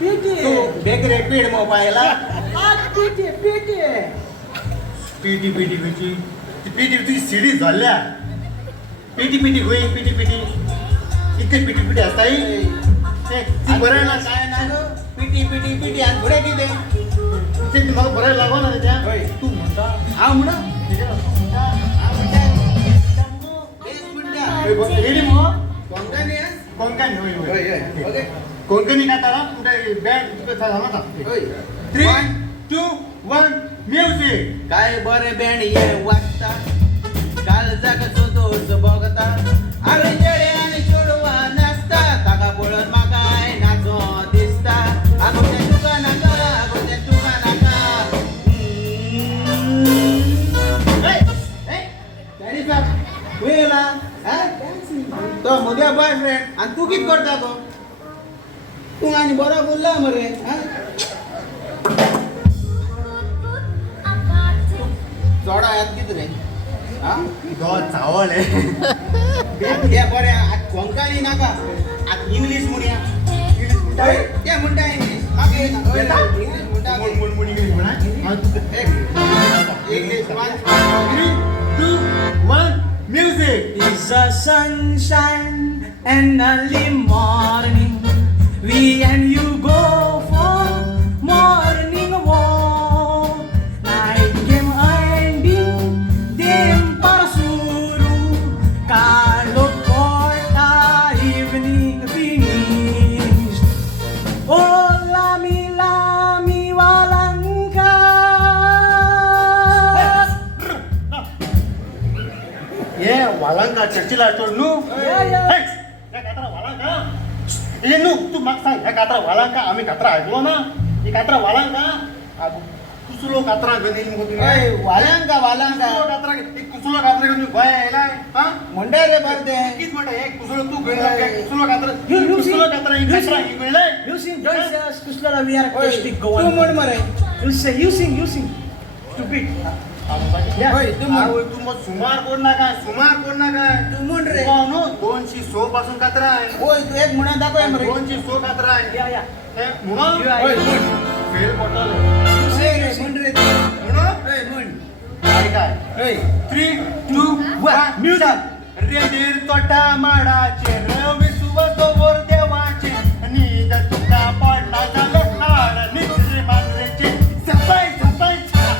पेटी तू बेकरे पीड मोबाईलला पेटी पेटी पीटी पीटी पीटी ती पीटी तुझी सिडी झाल्या पीटी पीटी होई पीटी पीटी इथे पीटी पीटी असताई ते ती बरं ना काय ना गं पिटी पिटी पिटी आणि घोडे किती ते मला बरं लागो ना त्या होय. तू म्हणता हा म्हणा रेडी मग कोणताने कोणकानी होय होय, होय. होय ओके. कोणकानी का तारा कुठे बँड झाला ना होय 3 2 1 म्युझिक काय बरे बँड ये वाजता काल जागतो तोच बघता अरे येडे आणि चोडवा नसता ताका बोलत मागाय नाचो दिसता अगोच्या तुका नाका अगोच्या तुका नाका वेला तो मुद्या बॉयफ्रेंड आणि तू कित करता तो तू आणि बरा बोलला मरे हा जोडा यात किती रे हा गो चावल आहे ते बरे आज कोंकणी नाका आज इंग्लिश म्हणूया इंग्लिश म्हणता होय, ते म्हणता इंग्लिश मागे ये ना. होय, येता? इंग्लिश म्हणता मुन मुन मुन इंग्लिश म्हणा English 3 2 1 music It's a sunshine and early morning. We and you go for morning walk. Night game ending, dem para suru. Kalau kota evening finished. Oh lami lami walangka. ये वालांका चर्चिला तोडनू या, या. या कात्रा वालांका ये नु तू माग सांग ह्या कात्रा वालांका आम्ही कात्रा ऐकलो ना ही कात्रा वालांका कुसुलो कात्रा गणीन मग होय, वालांका वालांका कुसुलो कात्रा एक कुसुलो कात्रा घेऊन गोया यायलाय हा म्हणता रे बरते कित म्हणता एक कुसुलो तू गणला काय कुसुलो Katra You कुसुलो see? Katra he Katra he गणलाय You sing, don't say us, Kuslara, we are होय, tasting. Tu Go on. म्हण मरे You sing. Stupid. या होय, तू म्हण. तू मग सुमार कोण ना काय तू म्हण रे नो 200 पासून कात्रा आहे होय तू एक म्हणा दाखव मरे 200 कात्रा आहे Yeah. हे म्हणून You are- होय म्हण फेल बॉटल होय रे म्हण रे तू म्हणून होय म्हण काय काय होय 3 2 1 म्युझिक रेडीर तोटा माडाचे रवी सुवतो वर देवाचे नीद तुका पडला झालं हाड निद्रे मांजरेचे सफाई सफाई छा